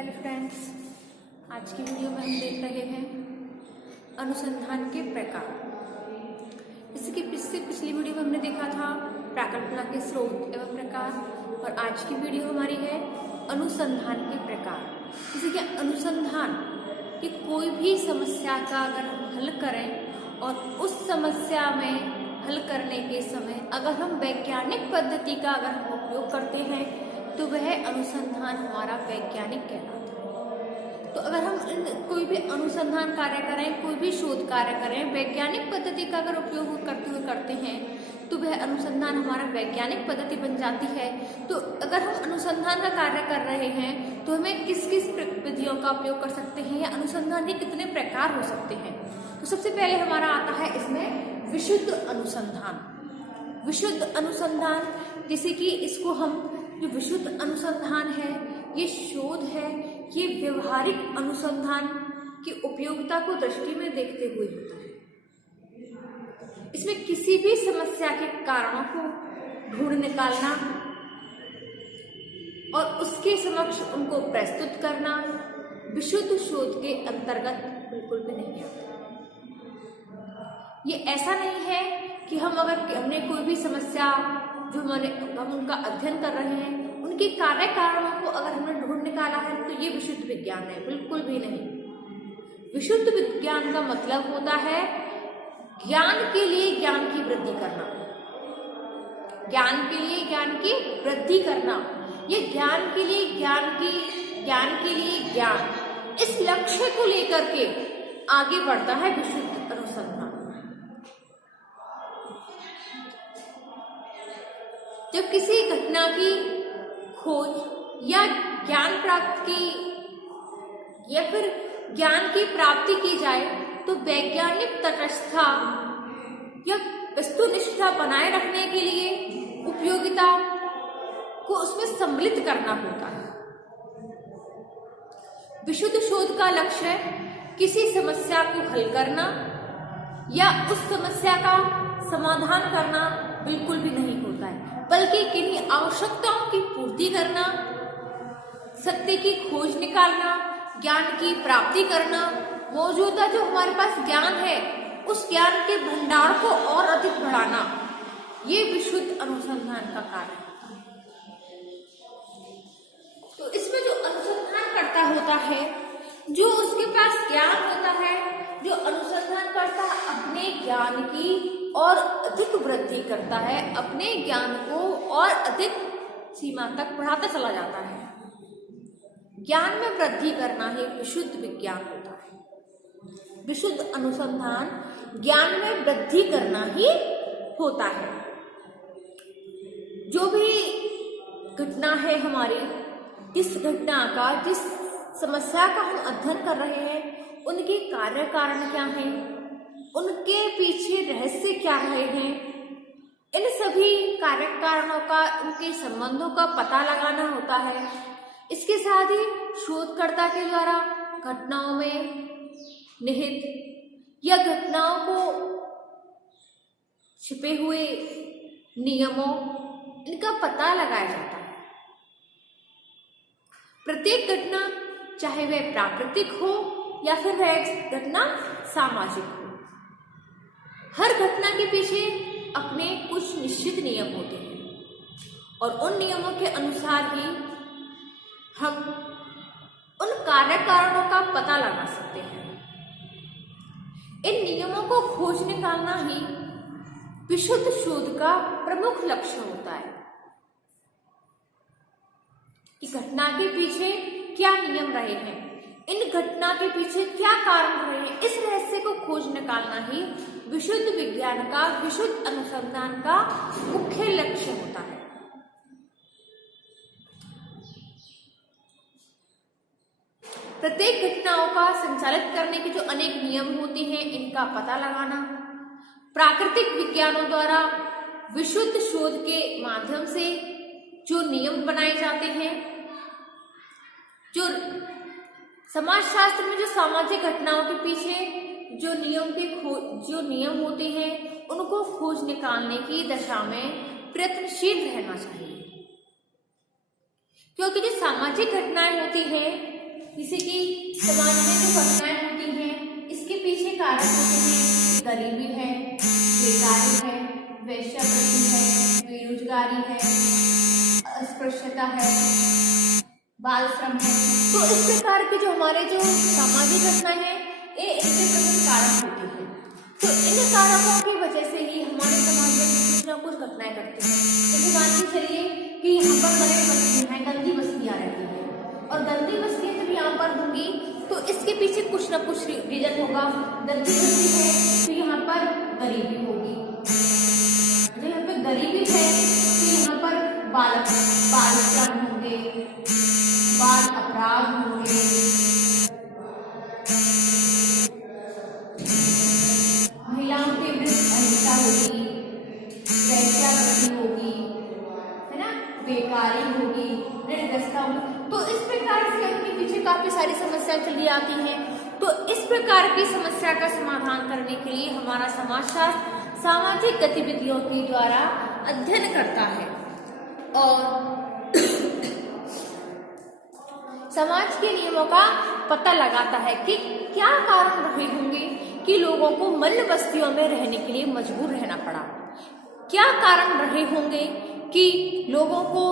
Hello friends, आज की video में हम देख रहे हैं अनुसंधान के प्रकार। जैसे कि पिछली वीडियो में हमने देखा था प्राकल्पना के स्रोत एवं प्रकार, और आज की वीडियो हमारी है अनुसंधान के प्रकार। जैसे कि अनुसंधान कि कोई भी समस्या का अगर हम हल करें और उस समस्या में हल करने के समय अगर हम वैज्ञानिक पद्धति का अगर हम उपयोग करते हैं तो वह अनुसंधान हमारा वैज्ञानिक कहलाता है। तो अगर हम कोई भी अनुसंधान कार्य करें, कोई भी शोध कार्य करें, वैज्ञानिक पद्धति का अगर उपयोग करते हैं तो वह अनुसंधान हमारा वैज्ञानिक पद्धति बन जाती है। तो अगर हम अनुसंधान का कार्य कर रहे हैं तो हमें किस किस विधियों का उपयोग कर सकते हैं या अनुसंधान के कितने प्रकार हो सकते हैं। तो सबसे पहले हमारा आता है इसमें विशुद्ध अनुसंधान। विशुद्ध अनुसंधान जैसे कि इसको हम जो विशुद्ध अनुसंधान है, ये शोध है, ये व्यवहारिक अनुसंधान की उपयोगिता को दृष्टि में देखते हुए होता है। इसमें किसी भी समस्या के कारणों को ढूंढ निकालना और उसके समक्ष उनको प्रस्तुत करना विशुद्ध शोध के अंतर्गत बिल्कुल भी नहीं आता। ये ऐसा नहीं है कि हमने कोई भी समस्या जो हम उनका अध्ययन कर रहे हैं, उनके कार्य कारणों को अगर हमने ढूंढ निकाला है तो ये विशुद्ध विज्ञान है, बिल्कुल भी नहीं। विशुद्ध विज्ञान का मतलब होता है ज्ञान के लिए ज्ञान की वृद्धि करना, ज्ञान के लिए ज्ञान की वृद्धि करना, ये ज्ञान के लिए ज्ञान, इस लक्ष्य को लेकर के आगे बढ़ता है विशुद्ध अनुसंधान। जब किसी घटना की खोज या ज्ञान प्राप्त की या फिर ज्ञान की प्राप्ति की जाए तो वैज्ञानिक तटस्थता या वस्तुनिष्ठता बनाए रखने के लिए उपयोगिता को उसमें सम्मिलित करना होता है। विशुद्ध शोध का लक्ष्य किसी समस्या को हल करना या उस समस्या का समाधान करना बिल्कुल भी नहीं होता है, बल्कि किन्हीं आवश्यकताओं की पूर्ति करना, सत्य की खोज निकालना, ज्ञान की प्राप्ति करना, मौजूदा जो हमारे पास ज्ञान है उस ज्ञान के भंडार को और अधिक बढ़ाना, ये विशुद्ध अनुसंधान का कार्य होता है। तो इसमें जो अनुसंधान करता होता है, जो उसके पास ज्ञान होता है, जो अनुसंधान करता है अपने ज्ञान की और अधिक वृद्धि करता है, अपने ज्ञान को और अधिक सीमा तक बढ़ाता चला जाता है। ज्ञान में वृद्धि करना ही विशुद्ध विज्ञान होता है। विशुद्ध अनुसंधान ज्ञान में वृद्धि करना ही होता है। जो भी घटना है हमारी, जिस घटना का, जिस समस्या का हम अध्ययन कर रहे हैं, उनके कार्य कारण क्या हैं, उनके पीछे रहस्य क्या रहे हैं, इन सभी कार्य कारणों का, उनके संबंधों का पता लगाना होता है। इसके साथ ही शोधकर्ता के द्वारा घटनाओं में निहित या घटनाओं को छिपे हुए नियमों, इनका पता लगाया जाता है। प्रत्येक घटना, चाहे वह प्राकृतिक हो या फिर वह घटना सामाजिक हो, हर घटना के पीछे अपने कुछ निश्चित नियम होते हैं और उन नियमों के अनुसार ही हम उन कार्य कारणों का पता लगा सकते हैं। इन नियमों को खोज निकालना ही विशुद्ध शोध का प्रमुख लक्ष्य होता है कि घटना के पीछे क्या नियम रहे हैं, इन घटना के पीछे क्या कारण रहे हैं, इस रहस्य को खोज निकालना ही विशुद्ध विज्ञान का, विशुद्ध अनुसंधान का मुख्य लक्ष्य होता है। प्रत्येक घटनाओं का संचालित करने के जो अनेक नियम होते हैं, इनका पता लगाना प्राकृतिक विज्ञानों द्वारा विशुद्ध शोध के माध्यम से जो नियम बनाए जाते हैं, जो समाजशास्त्र में जो सामाजिक घटनाओं के पीछे जो नियम होते हैं, उनको खोज निकालने की दशा में प्रयत्नशील रहना चाहिए। क्योंकि जो सामाजिक घटनाएं होती हैं जैसे कि समाज में जो घटनाएं होती हैं इसके पीछे कारण होते हैं, गरीबी है, बेकारी है, वेश्यावृत्ति है, बेरोजगारी है, अस्पृश्यता है, बाल श्रम है। तो इस प्रकार के जो हमारे जो सामाजिक घटना है ये इसके प्रमुख कारण होते हैं। तो इन कारकों की वजह से ही हमारे समाज में कुछ ना कुछ घटनाएं घटती हैं। जैसे मान के चलिए कि यहाँ पर मलिन बस्तियां हैं, गंदी बस्तियां रहती हैं, और गंदी बस्तियां जब यहाँ पर होंगी तो इसके पीछे कुछ ना कुछ रीजन होगा। गंदी बस्ती है तो यहाँ पर गरीबी होगी, जो यहाँ पे गरीबी है तो यहाँ पर बाल श्रम होंगे, बाल अपराध होंगे, महिलाओं के विरुद्ध अहिंसा होगी, वेश्यावृत्ति होगी, है ना, बेकारी होगी, ऋणग्रस्तता होगी। तो इस प्रकार से इनके पीछे काफी सारी समस्याएं चली आती हैं। तो इस प्रकार की समस्या का समाधान करने के लिए हमारा समाजशास्त्र सामाजिक गतिविधियों के द्वारा अध्ययन करता है और समाज के नियमों का पता लगाता है कि क्या कारण रहे होंगे कि लोगों को मलिन बस्तियों में रहने के लिए मजबूर रहना पड़ा, क्या कारण रहे होंगे कि लोगों को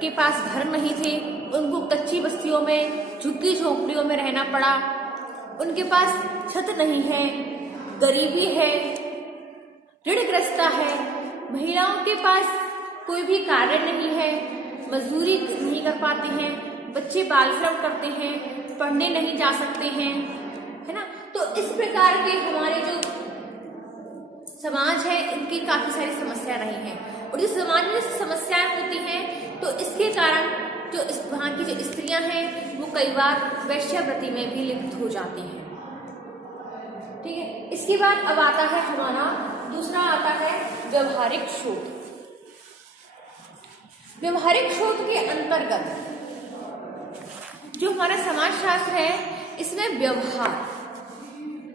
के पास घर नहीं थे, उनको कच्ची बस्तियों में झुग्गी झोंपड़ियों में रहना पड़ा, उनके पास छत नहीं है, गरीबी है, ऋणग्रस्तता है, महिलाओं के पास कोई भी कार्य नहीं है, मजदूरी नहीं कर पाते हैं, बच्चे बाल श्रम करते हैं, पढ़ने नहीं जा सकते हैं, है ना। तो इस प्रकार के हमारे जो समाज है इनकी काफी सारी समस्या रही हैं, और जो समाज में समस्याएं होती हैं तो इसके कारण जो वहाँ की जो स्त्रियां हैं वो कई बार वेश्यावृत्ति में भी लिप्त हो जाती हैं। ठीक है, इसके बाद अब आता है हमारा दूसरा आता है व्यवहारिक शोध। व्यवहारिक शोध के अंतर्गत जो हमारा समाजशास्त्र है इसमें व्यवहार,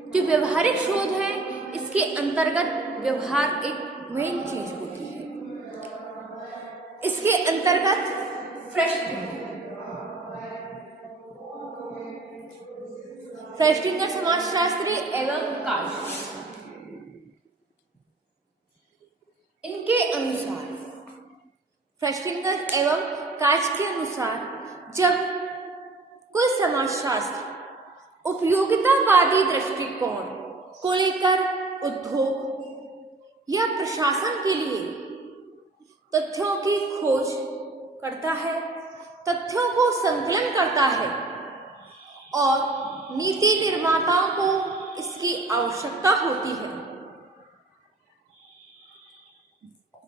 जो व्यवहारिक शोध है इसके अंतर्गत व्यवहार एक मेन चीज होती है। इसके अंतर्गत फ्रेस्टिंगर समाजशास्त्री एवं काश, इनके अनुसार फ्रेस्टिंगर एवं काश के अनुसार जब कोई समाजशास्त्र उपयोगितावादी दृष्टिकोण को लेकर उद्योग या प्रशासन के लिए तथ्यों की खोज करता है, तथ्यों को संकलन करता है और नीति निर्माताओं को इसकी आवश्यकता होती है,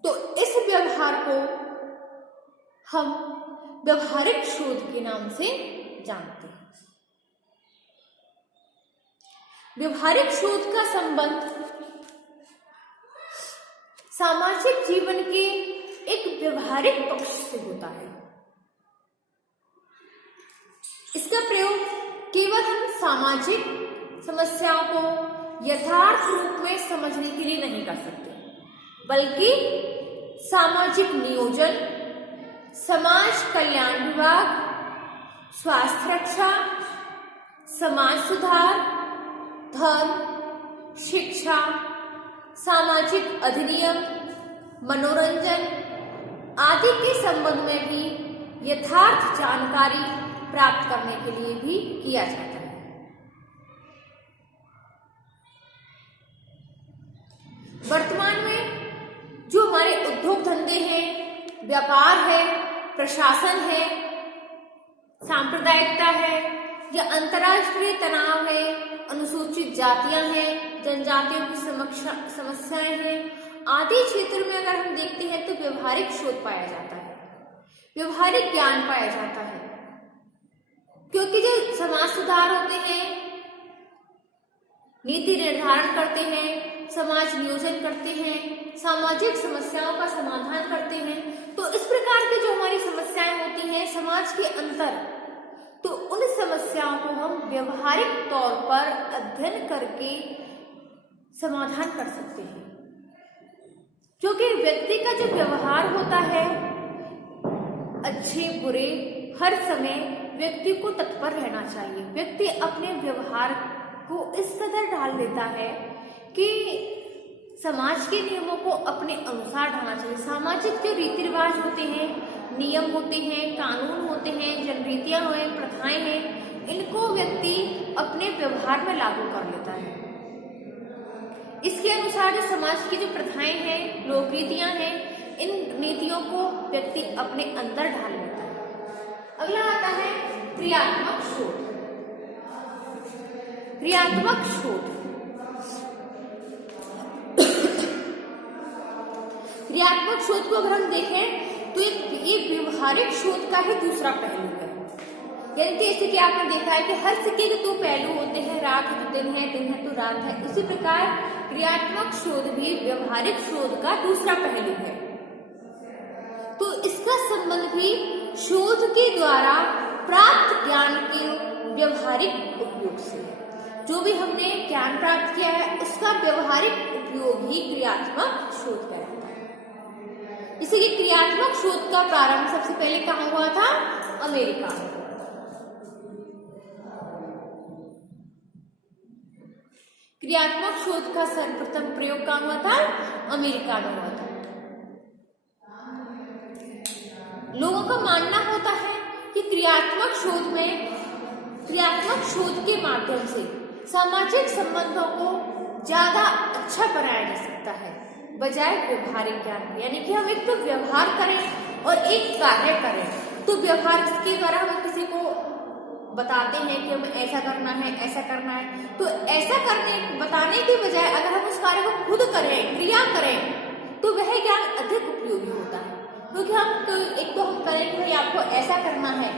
तो इस व्यवहार को हम व्यवहारिक शोध के नाम से जानते हैं। व्यवहारिक शोध का संबंध सामाजिक जीवन के एक व्यवहारिक पक्ष से होता है। इसका प्रयोग केवल हम सामाजिक समस्याओं को यथार्थ रूप में समझने के लिए नहीं कर सकते, बल्कि सामाजिक नियोजन, समाज कल्याण विभाग, स्वास्थ्य रक्षा, समाज सुधार, धर्म, शिक्षा, सामाजिक अधिनियम, मनोरंजन आदि के संबंध में भी यथार्थ जानकारी प्राप्त करने के लिए भी किया जाता है। वर्तमान में जो हमारे उद्योग धंधे हैं, व्यापार है, प्रशासन है, सांप्रदायिकता है या अंतर्राष्ट्रीय तनाव है, अनुसूचित जातियां हैं, जनजातियों की समस्याएं हैं आदि क्षेत्र में अगर हम देखते हैं तो व्यवहारिक शोध पाया जाता है, व्यवहारिक ज्ञान पाया जाता है। क्योंकि जो समाज सुधार होते हैं, नीति निर्धारण करते हैं, समाज नियोजन करते हैं, सामाजिक समस्याओं का समाधान करते हैं, तो इस प्रकार की जो हमारी समस्याएं होती हैं समाज के अंदर, तो उन समस्याओं को हम व्यवहारिक तौर पर अध्ययन करके समाधान कर सकते हैं। क्योंकि व्यक्ति का जो व्यवहार होता है अच्छे बुरे हर समय व्यक्ति को तत्पर रहना चाहिए। व्यक्ति अपने व्यवहार को इस कदर ढाल देता है कि समाज के नियमों को अपने अनुसार ढालना चाहिए। सामाजिक जो रीति रिवाज होते हैं, नियम होते हैं, कानून होते हैं, जनरीतियां हैं, प्रथाएं हैं, इनको व्यक्ति अपने व्यवहार में लागू कर लेता है। इसके अनुसार जो समाज की जो प्रथाएं हैं, लोक रीतियां हैं, इन नीतियों को व्यक्ति अपने अंदर ढाल लेता है। अगला आता है क्रियात्मक शोध। क्रियात्मक शोध, क्रियात्मक शोध को अगर हम देखें तो ये व्यवहारिक शोध का ही दूसरा पहलू है। यानी कि जैसे कि आपने देखा है कि हर सिक्के के दो पहलू होते हैं, रात है तो दिन है तो रात है। उसी प्रकार क्रियात्मक शोध भी व्यवहारिक शोध का दूसरा पहलू है। तो इसका संबंध भी शोध के द्वारा प्राप्त ज्ञान के व्यवहारिक उपयोग से है। जो भी हमने ज्ञान प्राप्त किया है उसका व्यवहारिक उपयोग ही क्रियात्मक शोध कहलाता है। इसी के क्रियात्मक शोध का प्रारंभ सबसे पहले कहाँ हुआ था? अमेरिका में। क्रियात्मक शोध का सर्वप्रथम प्रयोग कहाँ हुआ था? अमेरिका में हुआ था। लोगों का मानना होता है कि क्रियात्मक शोध के माध्यम से सामाजिक संबंधों को ज्यादा अच्छा बनाया जा सकता है बजाय व्यवहारिक ज्ञान। यानी कि हम एक तो व्यवहार करें और एक कार्य करें। तो व्यवहार के द्वारा हम किसी को बताते हैं कि हमें ऐसा करना है, ऐसा करना है, तो ऐसा बताने के बजाय अगर हम उस कार्य को खुद करें, क्रिया करें, तो वह ज्ञान अधिक उपयोगी होता है। क्योंकि एक तो हम करें कि भाई आपको ऐसा करना है,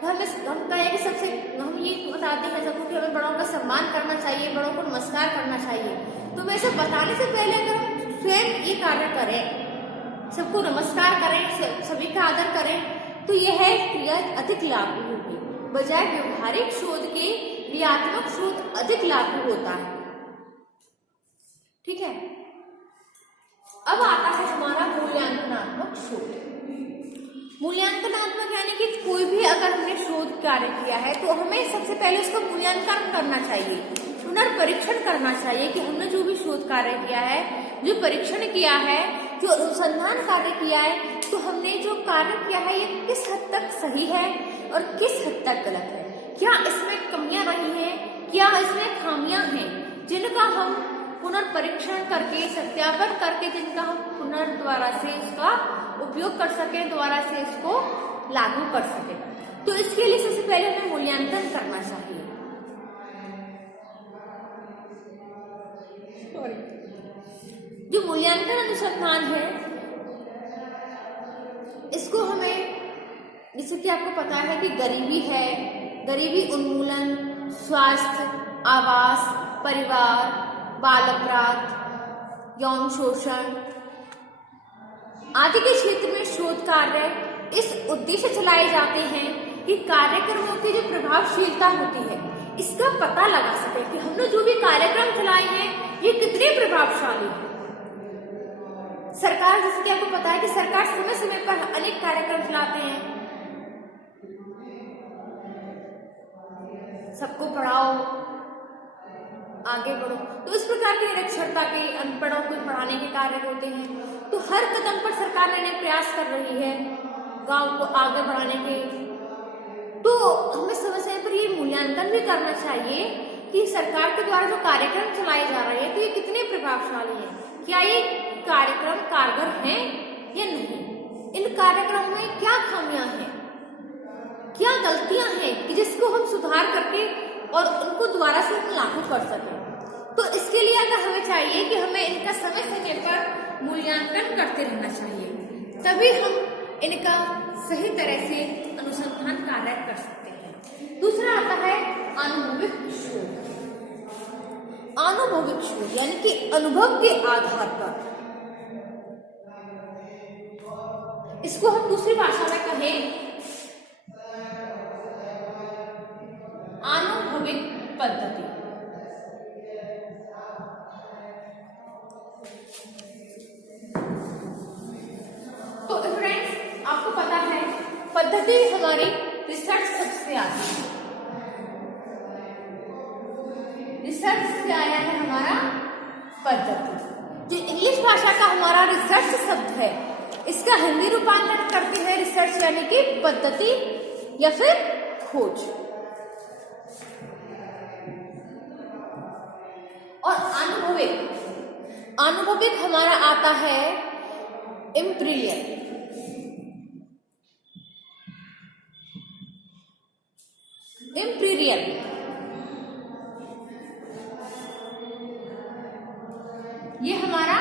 तो हम कहें कि सबसे हम ये बताते हैं सबको कि हमें बड़ों का सम्मान करना चाहिए, बड़ों को नमस्कार करना चाहिए। तो वैसे बताने से पहले अगर हम स्वयं ये कार्य करें, सबको नमस्कार करें, सभी का आदर करें, तो यह क्रिया अधिक लागू होगी बजाय व्यवहारिक शोध के क्रियात्मक शोध अधिक लागू होता है। ठीक है। अब आता है हमारा मूल्यांकनात्मक शोध। मूल्यांकनात्मक यानी कि कोई भी अगर हमने शोध कार्य किया है तो हमें सबसे पहले उसका मूल्यांकन करना चाहिए, पुनर्परीक्षण करना चाहिए कि हमने जो भी शोध कार्य किया है, जो परीक्षण किया है, जो अनुसंधान कार्य किया है, तो हमने जो कार्य किया है ये किस हद तक सही है और किस हद तक गलत है। क्या इसमें कमियां रही हैं, क्या इसमें खामियां हैं, जिनका हम पुनर्परीक्षण करके, सत्यापन करके, जिनका हम दोबारा से इसका उपयोग कर सकें, दोबारा से इसको लागू कर सकें। तो इसके लिए सबसे पहले हमें मूल्यांकन करना चाहिए। जो मूल्यांकन अनुसंधान है, इसको हमें, जैसे कि आपको पता है कि गरीबी है, गरीबी उन्मूलन, स्वास्थ्य, आवास, परिवार, बाल अपराध, यौन शोषण आदि के क्षेत्र में शोध कार्य इस उद्देश्य चलाए जाते हैं कि कार्यक्रमों की जो प्रभावशीलता होती है इसका पता लगा सके कि हमने जो भी कार्यक्रम चलाए हैं ये कितने प्रभावशाली हैं। सरकार, जैसे कि आपको पता है कि सरकार समय समय पर अनेक कार्यक्रम चलाते हैं, सबको पढ़ाओ, आगे बढ़ो, तो इस प्रकार के निरक्षरता के, अनपढ़ों को पढ़ाने के कार्य होते हैं। तो हर कदम पर सरकार ने प्रयास कर रही है गांव को आगे बढ़ाने के। तो हमें समय समय पर ये मूल्यांकन भी करना चाहिए कि सरकार के द्वारा जो कार्यक्रम चलाए जा रहे हैं तो ये कितने प्रभावशाली हैं, क्या ये कार्यक्रम कारगर हैं या नहीं, इन कार्यक्रमों में क्या खामियां हैं, क्या गलतियां हैं कि जिसको हम सुधार करके और उनको दोबारा से हम लागू कर सकें। तो इसके लिए अगर हमें चाहिए कि हमें इनका समय समय पर मूल्यांकन करते रहना चाहिए, तभी हम इनका सही तरह से अनुसंधान कार्य कर सकते हैं। दूसरा आता है अनुभविक शोध। अनुभविक शोध यानी कि अनुभव के आधार पर, इसको हम दूसरी भाषा में कहें अनुभविक पद्धति। तो फ्रेंड्स, आपको पता है पद्धति हमारी रिसर्च सबसे आती है। रिसर्च से आया है हमारा पद्धति। जो इंग्लिश भाषा का हमारा रिसर्च शब्द है, इसका हिंदी रूपांतरण करते हैं रिसर्च यानी कि पद्धति या फिर खोज। और अनुभविक हमारा आता है इम्पीरियल। ये हमारा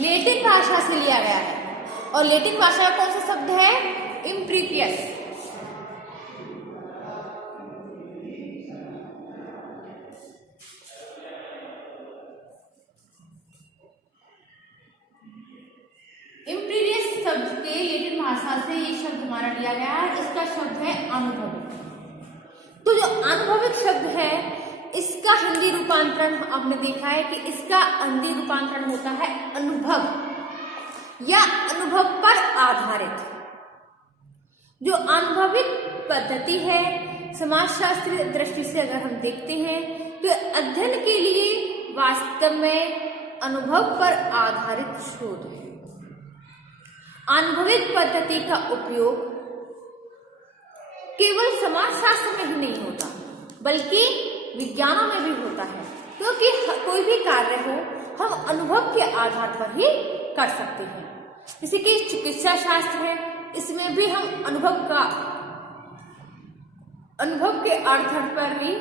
लैटिन भाषा से लिया गया है और लैटिन भाषा का कौन सा शब्द है? इम्प्रीपियस। इम्प्रीपियस शब्द के लैटिन भाषा से ये शब्द हमारा लिया गया है। इसका शब्द है अनुभविक। तो जो अनुभविक शब्द है इसका हिंदी रूपांतरण आपने देखा है कि इसका हिंदी रूपांतरण होता है अनुभव या अनुभव पर आधारित। जो अनुभविक पद्धति है समाजशास्त्रीय दृष्टि से अगर हम देखते हैं तो अध्ययन के लिए वास्तव में अनुभव पर आधारित शोध है। अनुभविक पद्धति का उपयोग केवल समाजशास्त्र में ही नहीं होता बल्कि विज्ञानों में भी होता है, क्योंकि कोई भी कार्य हो हम अनुभव के आधार पर ही कर सकते हैं। जैसे कि चिकित्सा शास्त्र है, इसमें भी हम अनुभव के आधार पर ही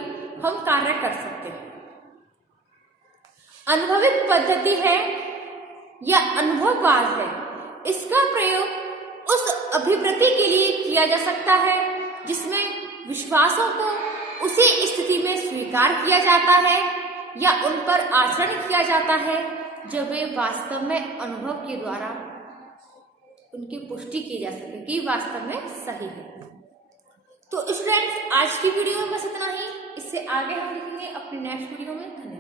हम कार्य कर सकते हैं। अनुभविक पद्धति है या अनुभववाद है, इसका प्रयोग उस अभिवृत्ति के लिए किया जा सकता है जिसमें विश्वासों को उसी स्थिति में स्वीकार किया जाता है या उन पर आचरण किया जाता है जब वे वास्तव में अनुभव के द्वारा उनकी पुष्टि की जा सके कि वास्तव में सही है। तो स्टूडेंट्स, आज की वीडियो में बस इतना ही। इससे आगे हम देखेंगे अपनी नेक्स्ट वीडियो में। धन्यवाद।